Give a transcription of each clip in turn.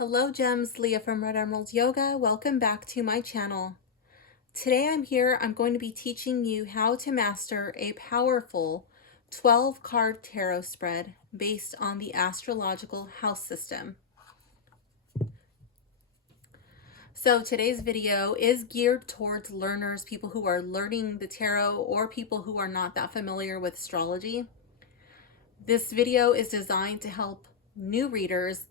Hello Gems, Leah from Red Emerald Yoga. Welcome back to my channel. Today I'm going to be teaching you how to master a powerful 12 card tarot spread based on the astrological house system. So today's video is geared towards learners, people who are learning the tarot or people who are not that familiar with astrology. This video is designed to help new readers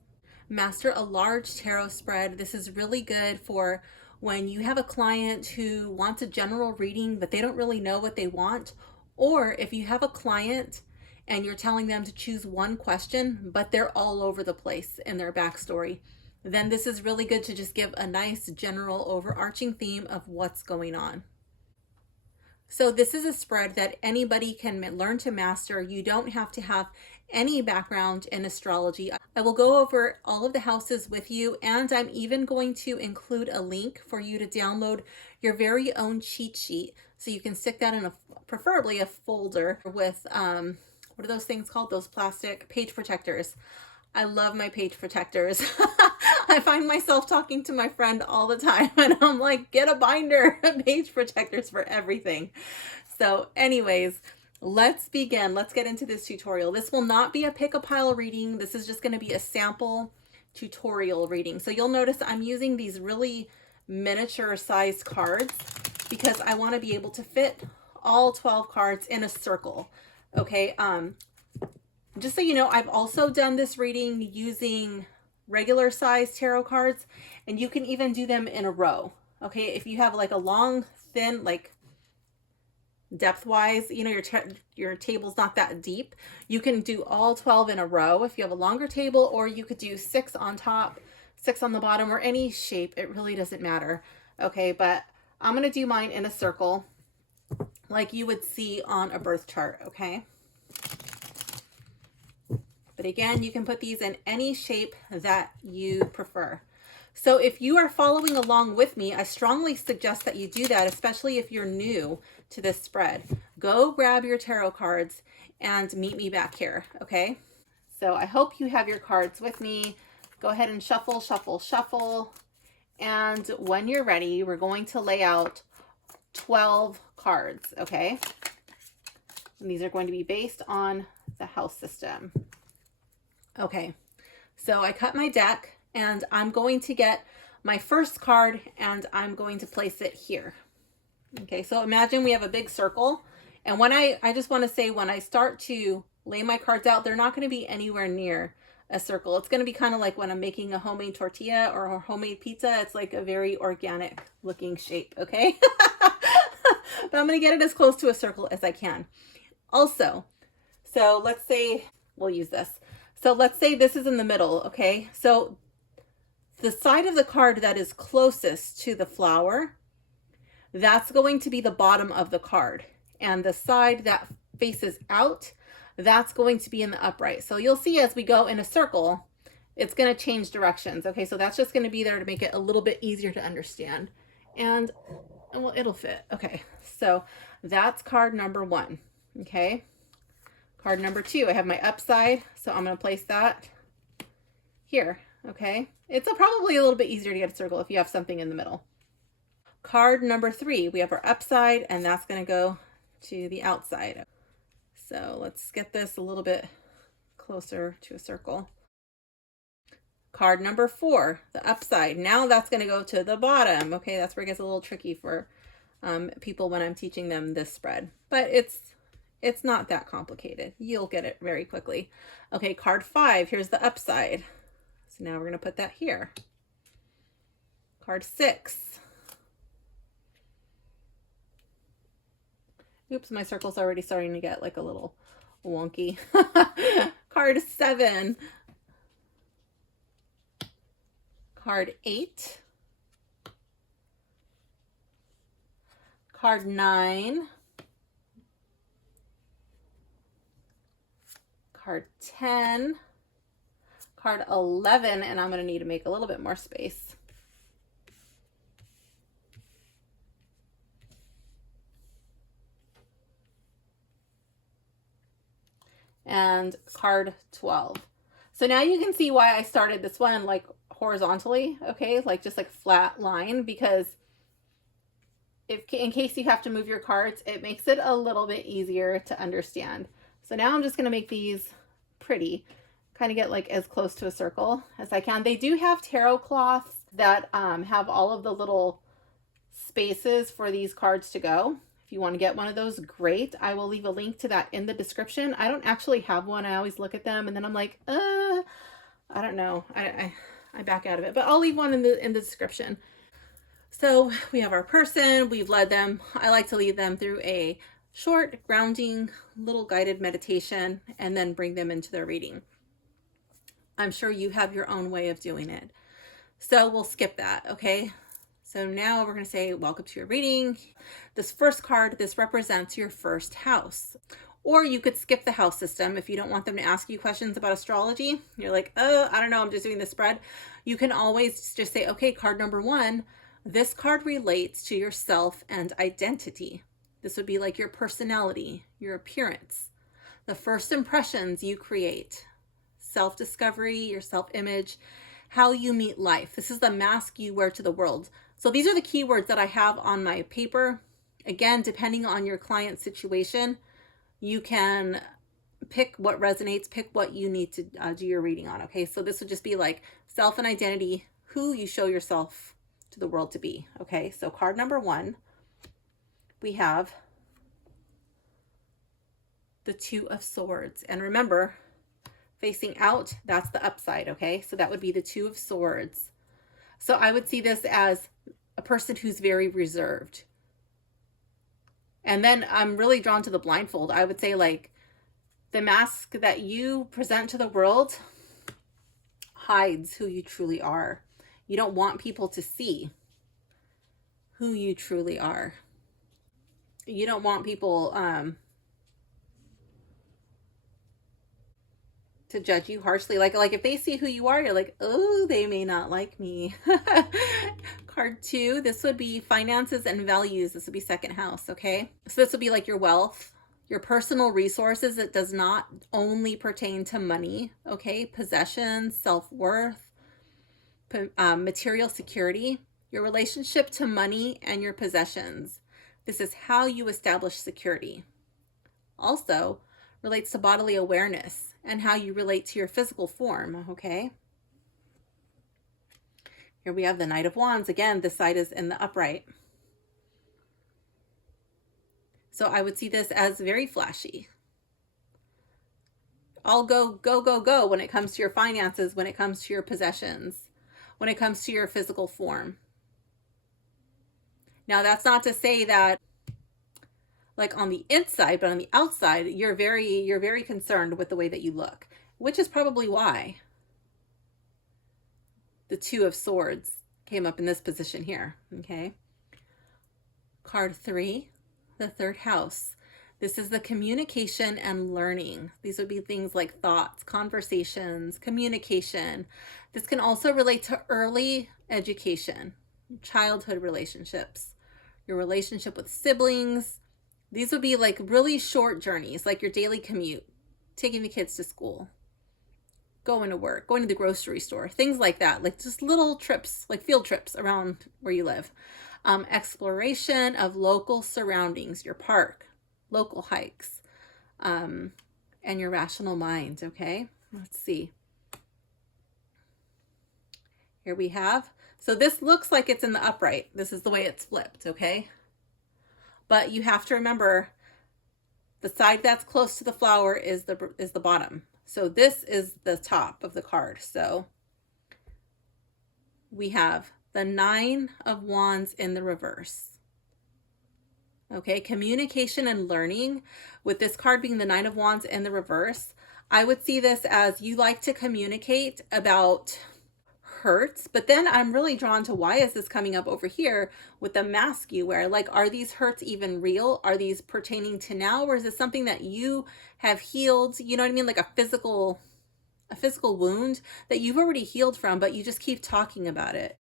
master a large tarot spread. This is really good for when you have a client who wants a general reading, but they don't really know what they want. Or if you have a client and you're telling them to choose one question, but they're all over the place in their backstory, then this is really good to just give a nice general overarching theme of what's going on. So this is a spread that anybody can learn to master. You don't have to have any background in astrology. I will go over all of the houses with you, and I'm even going to include a link for you to download your very own cheat sheet. So you can stick that in preferably a folder with, what are those things called? Those plastic page protectors. I love my page protectors. I find myself talking to my friend all the time and I'm like, get a binder, page protectors for everything. So anyways, let's begin. Let's get into this tutorial. This will not be a pick-a-pile reading. This is just going to be a sample tutorial reading. So you'll notice I'm using these really miniature sized cards because I want to be able to fit all 12 cards in a circle. Okay. Just so you know, I've also done this reading using regular size tarot cards, and you can even do them in a row. Okay, if you have like a long, thin, like depth wise, you know, your table's not that deep, you can do all 12 in a row if you have a longer table, or you could do 6 on top, 6 on the bottom, or any shape. It really doesn't matter. Okay, but I'm going to do mine in a circle like you would see on a birth chart. Okay. But again, you can put these in any shape that you prefer. So if you are following along with me, I strongly suggest that you do that, especially if you're new to this spread. Go grab your tarot cards and meet me back here, okay? So I hope you have your cards with me. Go ahead and shuffle, shuffle, shuffle. And when you're ready, we're going to lay out 12 cards, okay? And these are going to be based on the house system. Okay, so I cut my deck and I'm going to get my first card and I'm going to place it here. Okay, so imagine we have a big circle, and when I just want to say, when I start to lay my cards out, they're not going to be anywhere near a circle. It's going to be kind of like when I'm making a homemade tortilla or a homemade pizza. It's like a very organic looking shape, okay? But I'm going to get it as close to a circle as I can. Also, so let's say we'll use this. So let's say this is in the middle, okay? So the side of the card that is closest to the flower, that's going to be the bottom of the card. And the side that faces out, that's going to be in the upright. So you'll see as we go in a circle, it's going to change directions. Okay, so that's just going to be there to make it a little bit easier to understand. And well, it'll fit. Okay, so that's card number 1, okay? Card number 2, I have my upside, so I'm going to place that here, okay? It's probably a little bit easier to get a circle if you have something in the middle. Card number 3, we have our upside, and that's going to go to the outside. So let's get this a little bit closer to a circle. Card number 4, the upside. Now that's going to go to the bottom, okay? That's where it gets a little tricky for people when I'm teaching them this spread. But it's not that complicated. You'll get it very quickly. Okay, card 5, here's the upside. So now we're going to put that here. Card 6. Oops, my circle's already starting to get like a little wonky. Card 7. Card 8. Card 9. Card 10, card 11, and I'm going to need to make a little bit more space. And card 12. So now you can see why I started this one like horizontally, okay, like just like flat line, because if in case you have to move your cards, it makes it a little bit easier to understand. So now I'm just going to make these pretty, kind of get like as close to a circle as I can. They do have tarot cloths that have all of the little spaces for these cards to go. If you want to get one of those, great. I will leave a link to that in the description. I don't actually have one. I always look at them and then I'm like, I don't know. I back out of it, but I'll leave one in the description. So we have our person, we've led them. I like to lead them through a short, grounding, little guided meditation and then bring them into their reading. I'm sure you have your own way of doing it. So we'll skip that, okay? So now we're going to say, welcome to your reading. This first card, this represents your first house. Or you could skip the house system if you don't want them to ask you questions about astrology. You're like, oh, I don't know, I'm just doing the spread. You can always just say, okay, card number 1, this card relates to yourself and identity. This would be like your personality, your appearance, the first impressions you create, self-discovery, your self-image, how you meet life. This is the mask you wear to the world. So these are the keywords that I have on my paper. Again, depending on your client situation, you can pick what resonates, pick what you need to do your reading on, okay? So this would just be like self and identity, who you show yourself to the world to be, okay? So card number 1, we have the 2 of Swords. And remember, facing out, that's the upside, okay? So that would be the 2 of Swords. So I would see this as a person who's very reserved. And then I'm really drawn to the blindfold. I would say like the mask that you present to the world hides who you truly are. You don't want people to see who you truly are. You don't want people to judge you harshly. Like if they see who you are, you're like, oh, they may not like me. Card 2, this would be finances and values. This would be second house, okay? So this would be like your wealth, your personal resources. It does not only pertain to money, okay? Possessions, self-worth, material security, your relationship to money and your possessions. This is how you establish security. Also relates to bodily awareness and how you relate to your physical form, okay? Here we have the Knight of Wands. Again, this side is in the upright. So I would see this as very flashy. All go, go, go, go when it comes to your finances, when it comes to your possessions, when it comes to your physical form. Now, that's not to say that like on the inside, but on the outside, you're very concerned with the way that you look, which is probably why the 2 of Swords came up in this position here, okay? Card 3, the 3rd house. This is the communication and learning. These would be things like thoughts, conversations, communication. This can also relate to early education, childhood relationships, your relationship with siblings. These would be like really short journeys, like your daily commute, taking the kids to school, going to work, going to the grocery store, things like that, like just little trips, like field trips around where you live. Exploration of local surroundings, your park, local hikes, and your rational mind, okay? Let's see. Here we have, so this looks like it's in the upright. This is the way it's flipped, okay? But you have to remember the side that's close to the flower is the bottom. So this is the top of the card. So we have the 9 of Wands in the reverse. Okay, communication and learning. With this card being the 9 of Wands in the reverse, I would see this as you like to communicate about hurts, but then I'm really drawn to why is this coming up over here with the mask you wear? Like, are these hurts even real? Are these pertaining to now, or is this something that you have healed? You know what I mean? Like a physical wound that you've already healed from, but you just keep talking about it.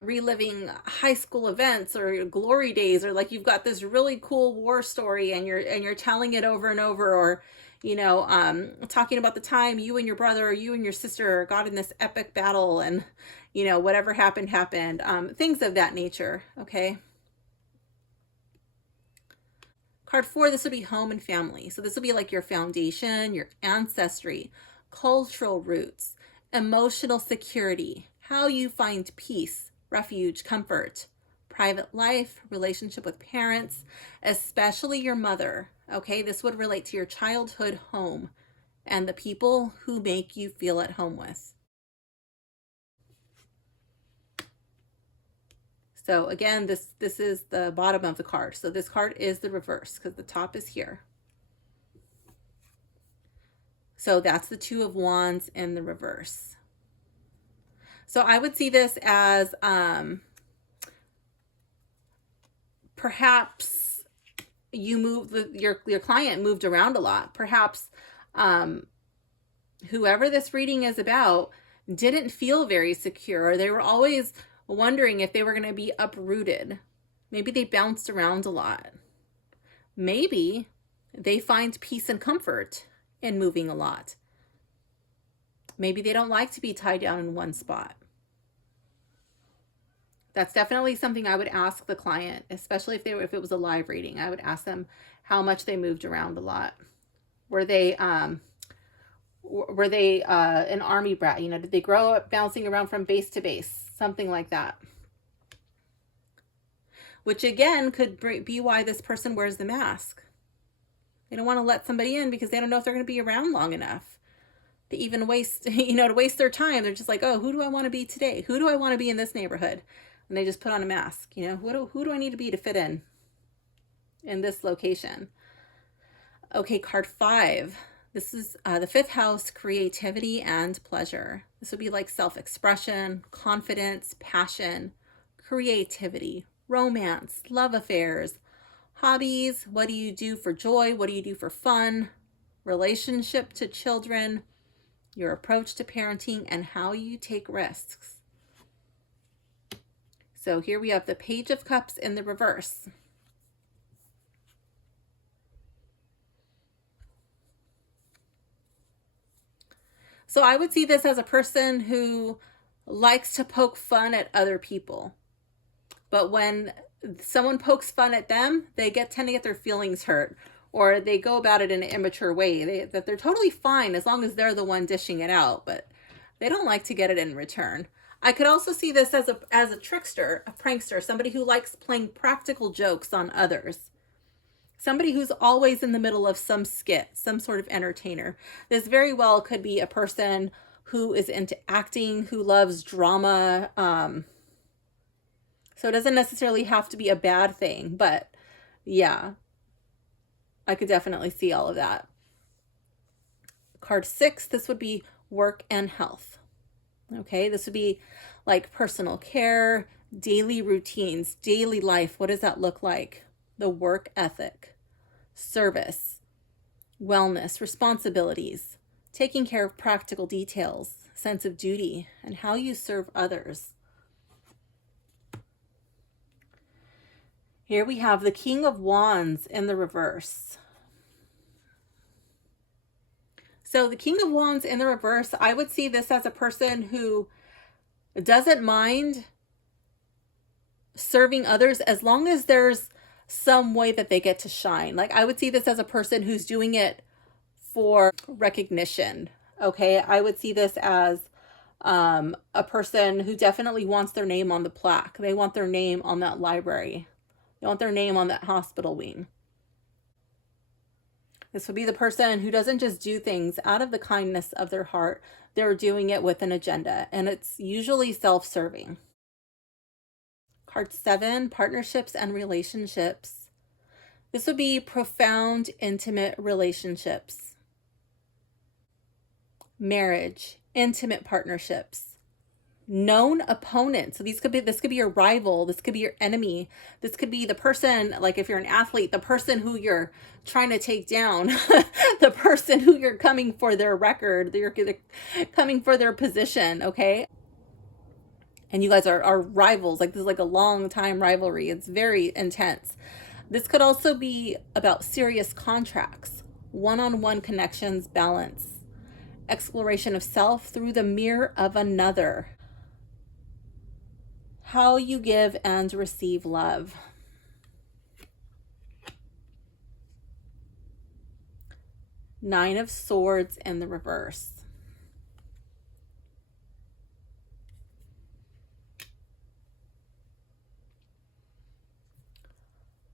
Reliving high school events or glory days, or like you've got this really cool war story and you're telling it over and over, or talking about the time you and your brother or you and your sister got in this epic battle and, whatever happened, things of that nature. Okay. Card 4, this would be home and family. So this will be like your foundation, your ancestry, cultural roots, emotional security, how you find peace, refuge, comfort, private life, relationship with parents, especially your mother. Okay, this would relate to your childhood home and the people who make you feel at home with. So again, this is the bottom of the card. So this card is the reverse because the top is here. So that's the Two of Wands in the reverse. So I would see this as perhaps you your client moved around a lot. Perhaps whoever this reading is about didn't feel very secure. They were always wondering if they were going to be uprooted. Maybe they bounced around a lot. Maybe they find peace and comfort in moving a lot. Maybe they don't like to be tied down in one spot. That's definitely something I would ask the client, especially if it was a live reading. I would ask them how much they moved around a lot. Were they an army brat? Did they grow up bouncing around from base to base? Something like that. Which again could be why this person wears the mask. They don't want to let somebody in because they don't know if they're going to be around long enough to even waste, to waste their time. They're just like, oh, who do I want to be today? Who do I want to be in this neighborhood? And they just put on a mask. Who do I need to be to fit in this location? Okay, card 5. This is the 5th house, creativity and pleasure. This would be like self-expression, confidence, passion, creativity, romance, love affairs, hobbies. What do you do for joy? What do you do for fun? Relationship to children, your approach to parenting, and how you take risks. So here we have the Page of Cups in the reverse. So I would see this as a person who likes to poke fun at other people. But when someone pokes fun at them, they tend to get their feelings hurt, or they go about it in an immature way. They're totally fine as long as they're the one dishing it out, but they don't like to get it in return. I could also see this as a trickster, a prankster, somebody who likes playing practical jokes on others. Somebody who's always in the middle of some skit, some sort of entertainer. This very well could be a person who is into acting, who loves drama. So it doesn't necessarily have to be a bad thing, but yeah, I could definitely see all of that. Card 6, this would be work and health. Okay, this would be like personal care, daily routines, daily life. What does that look like? The work ethic, service, wellness, responsibilities, taking care of practical details, sense of duty, and how you serve others. Here we have the King of Wands in the reverse. So the King of Wands in the reverse, I would see this as a person who doesn't mind serving others as long as there's some way that they get to shine. Like I would see this as a person who's doing it for recognition. Okay, I would see this as a person who definitely wants their name on the plaque. They want their name on that library. They want their name on that hospital wing. This would be the person who doesn't just do things out of the kindness of their heart. They're doing it with an agenda, and it's usually self-serving. Card 7, partnerships and relationships. This would be profound, intimate relationships. Marriage, intimate partnerships. Known opponents. So this could be your rival, this could be your enemy, this could be the person, like if you're an athlete, the person who you're trying to take down, the person who you're coming for their record, you're coming for their position, okay? And you guys are rivals, like this is like a long time rivalry. It's very intense. This could also be about serious contracts, one-on-one connections, balance, exploration of self through the mirror of another, how you give and receive love. Nine of Swords in the reverse.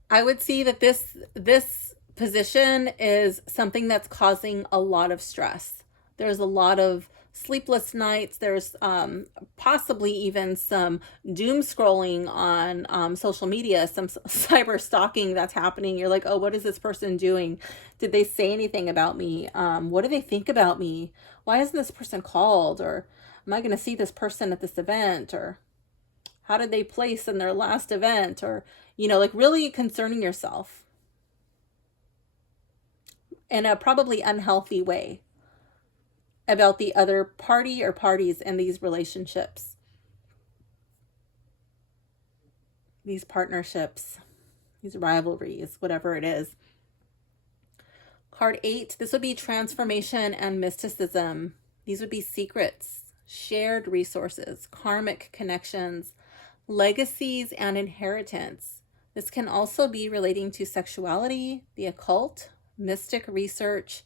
I would see that this position is something that's causing a lot of stress. There's a lot of sleepless nights. There's possibly even some doom scrolling on social media, some cyber stalking that's happening. You're like, oh, what is this person doing? Did they say anything about me? What do they think about me? Why isn't this person called? Or am I going to see this person at this event? Or how did they place in their last event? Or, like really concerning yourself in a probably unhealthy way about the other party or parties in these relationships, these partnerships, these rivalries, whatever it is. Card 8, this would be transformation and mysticism. These would be secrets, shared resources, karmic connections, legacies, and inheritance. This can also be relating to sexuality, the occult, mystic research,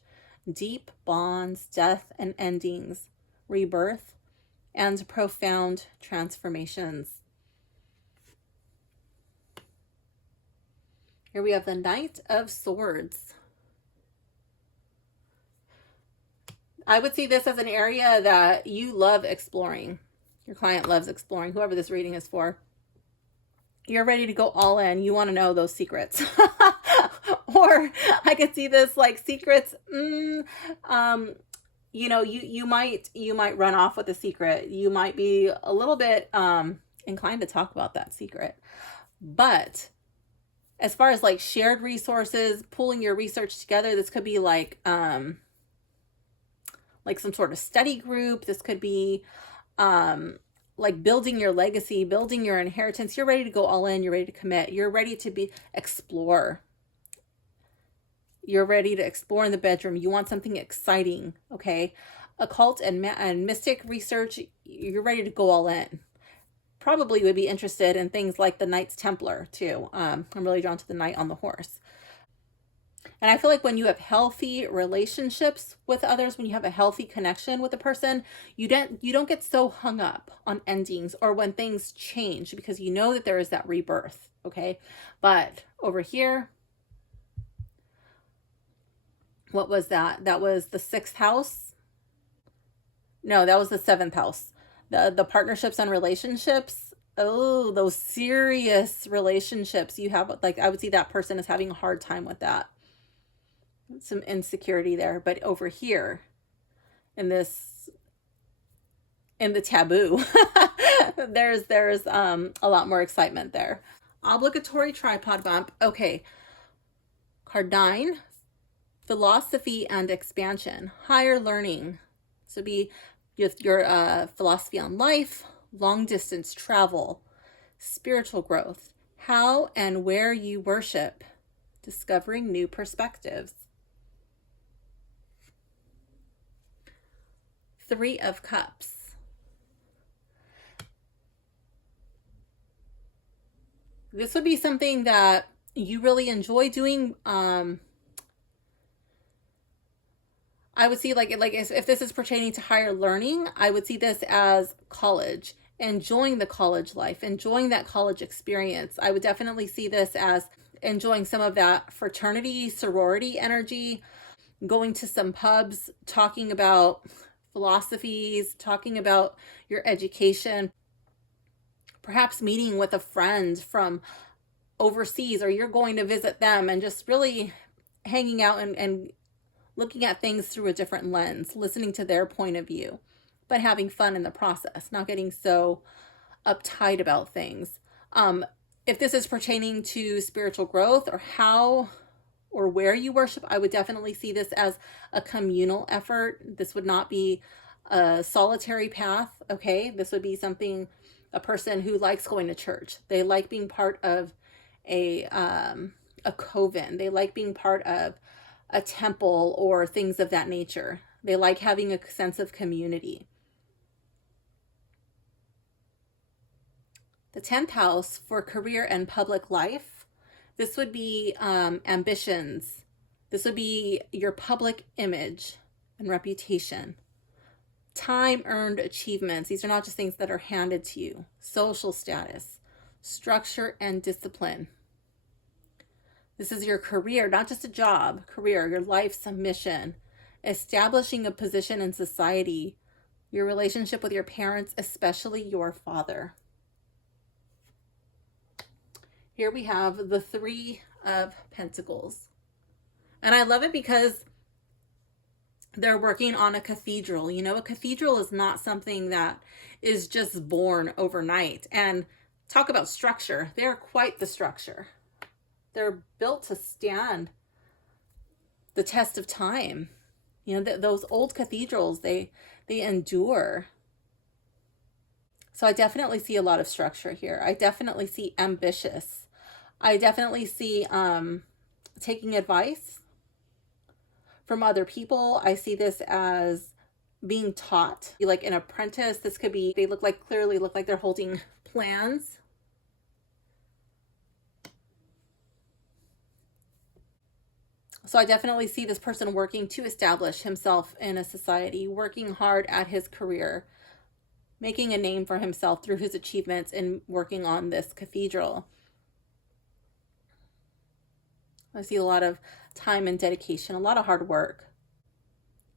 deep bonds, death and endings, rebirth, and profound transformations. Here we have the Knight of Swords. I would see this as an area that you love exploring. Your client loves exploring, whoever this reading is for. You're ready to go all in. You want to know those secrets. Or I could see this like secrets. You might run off with a secret. You might be a little bit inclined to talk about that secret. But as far as like shared resources, pulling your research together, this could be like some sort of study group. This could be like building your legacy, building your inheritance. You're ready to go all in. You're ready to commit. You're ready to explore. You're ready to explore in the bedroom. You want something exciting, okay? Occult and mystic research, you're ready to go all in. Probably would be interested in things like the Knights Templar too. I'm really drawn to the Knight on the horse. And I feel like when you have healthy relationships with others, when you have a healthy connection with a person, you don't get so hung up on endings or when things change, because you know that there is that rebirth, okay? But over here, what was that? That was the 6th house. No, that was the 7th house. The partnerships and relationships. Oh, those serious relationships you have, like I would see that person is having a hard time with that. Some insecurity there. But over here in the taboo, there's a lot more excitement there. Obligatory tripod bump. Okay. Card 9, philosophy and expansion, higher learning. So be your philosophy on life, long distance travel, spiritual growth, how and where you worship, discovering new perspectives. 3 of Cups. This would be something that you really enjoy doing. I would see like if this is pertaining to higher learning, I would see this as college, enjoying the college life, enjoying that college experience. I would definitely see this as enjoying some of that fraternity, sorority energy, going to some pubs, talking about philosophies, talking about your education, perhaps meeting with a friend from overseas, or you're going to visit them and just really hanging out and looking at things through a different lens, listening to their point of view, but having fun in the process, not getting so uptight about things. If this is pertaining to spiritual growth or how or where you worship, I would definitely see this as a communal effort. This would not be a solitary path, okay? This would be something, a person who likes going to church. They like being part of a coven. They like being part of a temple or things of that nature. They like having a sense of community. The 10th house for career and public life. This would be ambitions. This would be your public image and reputation. Time-earned achievements. These are not just things that are handed to you. Social status, structure, and discipline. This is your career, not just a job, career, your life's mission. Establishing a position in society, your relationship with your parents, especially your father. Here we have the 3 of Pentacles. And I love it because they're working on a cathedral. You know, a cathedral is not something that is just born overnight. And talk about structure. They're quite the structure. They're built to stand the test of time. You know, those old cathedrals, they endure. So I definitely see a lot of structure here. I definitely see ambitious. I definitely see taking advice from other people. I see this as being taught, like an apprentice. This could be, they clearly look like they're holding plans. So I definitely see this person working to establish himself in a society, working hard at his career, making a name for himself through his achievements and working on this cathedral. I see a lot of time and dedication, a lot of hard work.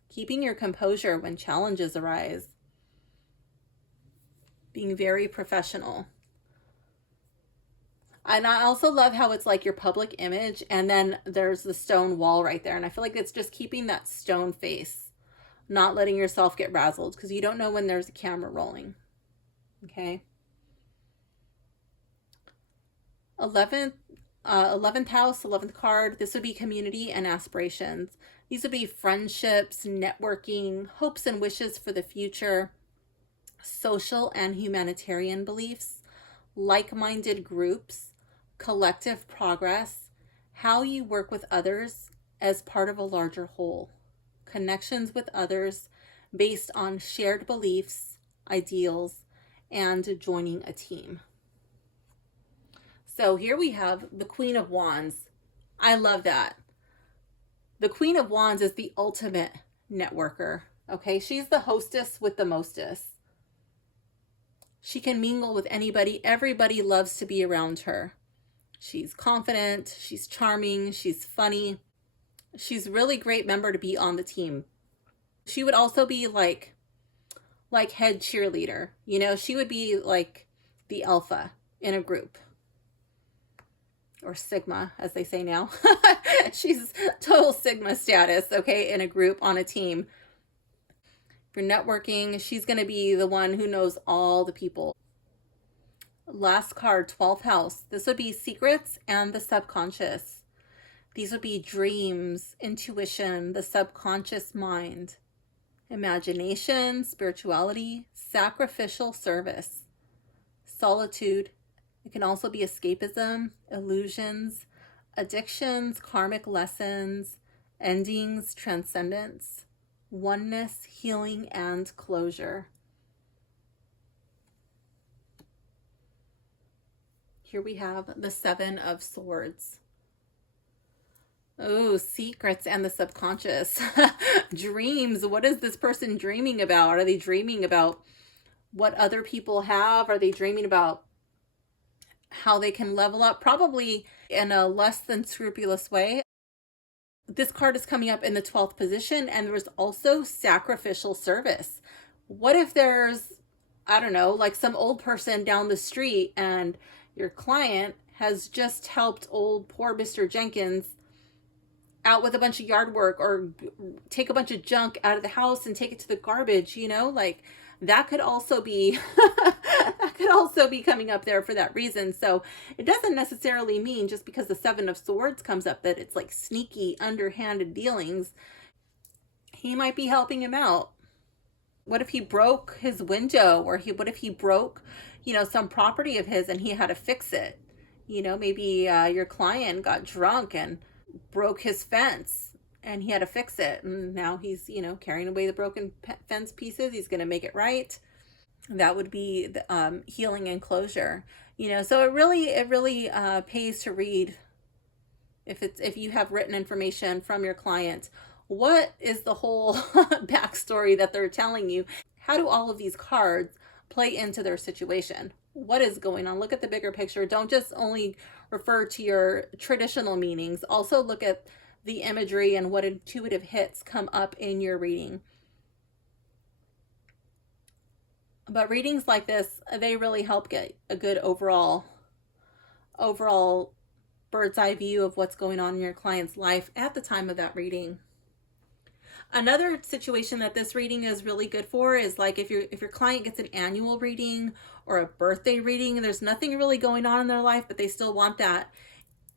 Keeping your composure when challenges arise. Being very professional. And I also love how it's like your public image and then there's the stone wall right there. And I feel like it's just keeping that stone face, not letting yourself get razzled because you don't know when there's a camera rolling. Okay. 11th house, 11th card. This would be community and aspirations. These would be friendships, networking, hopes and wishes for the future, social and humanitarian beliefs, like-minded groups, collective progress, how you work with others as part of a larger whole, connections with others based on shared beliefs, ideals, and joining a team. So here we have the Queen of Wands. I love that. The Queen of Wands is the ultimate networker. Okay, she's the hostess with the mostest. She can mingle with anybody. Everybody loves to be around her. She's confident, she's charming, she's funny. She's a really great member to be on the team. She would also be like head cheerleader. You know, she would be like the alpha in a group. Or Sigma, as they say now. She's total Sigma status, okay, in a group, on a team. If you're networking, she's going to be the one who knows all the people. Last card, 12th house. This would be secrets and the subconscious. These would be dreams, intuition, the subconscious mind, imagination, spirituality, sacrificial service, solitude. It can also be escapism, illusions, addictions, karmic lessons, endings, transcendence, oneness, healing, and closure. Here we have the 7 of Swords. Oh, secrets and the subconscious. Dreams. What is this person dreaming about? Are they dreaming about what other people have? Are they dreaming about how they can level up? Probably in a less than scrupulous way. This card is coming up in the 12th position, and there's also sacrificial service. What if there's, I don't know, like some old person down the street and your client has just helped old poor Mr. Jenkins out with a bunch of yard work, or take a bunch of junk out of the house and take it to the garbage, you know, like that could also be that could also be coming up there for that reason. So it doesn't necessarily mean just because the 7 of Swords comes up that it's like sneaky, underhanded dealings. He might be helping him out. What if he broke his window, or what if he broke, you know, some property of his and he had to fix it? You know, maybe your client got drunk and broke his fence and he had to fix it. And now he's, carrying away the broken fence pieces. He's going to make it right. That would be the, healing and closure. So it really pays to read if you have written information from your client. What is the whole backstory that they're telling you? How do all of these cards play into their situation? What is going on? Look at the bigger picture. Don't just only refer to your traditional meanings. Also look at the imagery and what intuitive hits come up in your reading. But readings like this, they really help get a good overall bird's eye view of what's going on in your client's life at the time of that reading. Another situation that this reading is really good for is like if your client gets an annual reading or a birthday reading, and there's nothing really going on in their life, but they still want that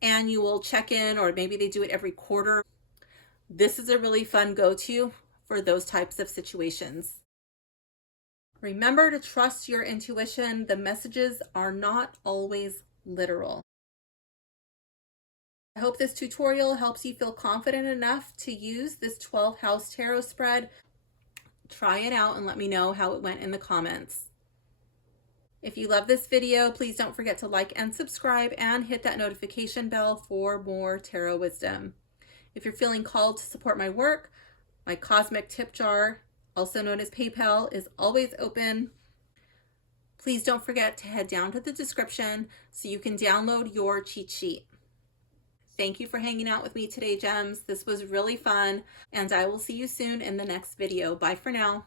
annual check-in, or maybe they do it every quarter. This is a really fun go-to for those types of situations. Remember to trust your intuition. The messages are not always literal. I hope this tutorial helps you feel confident enough to use this 12 house tarot spread. Try it out and let me know how it went in the comments. If you love this video, please don't forget to like and subscribe and hit that notification bell for more tarot wisdom. If you're feeling called to support my work, my cosmic tip jar, also known as PayPal, is always open. Please don't forget to head down to the description so you can download your cheat sheet. Thank you for hanging out with me today, gems. This was really fun, and I will see you soon in the next video. Bye for now.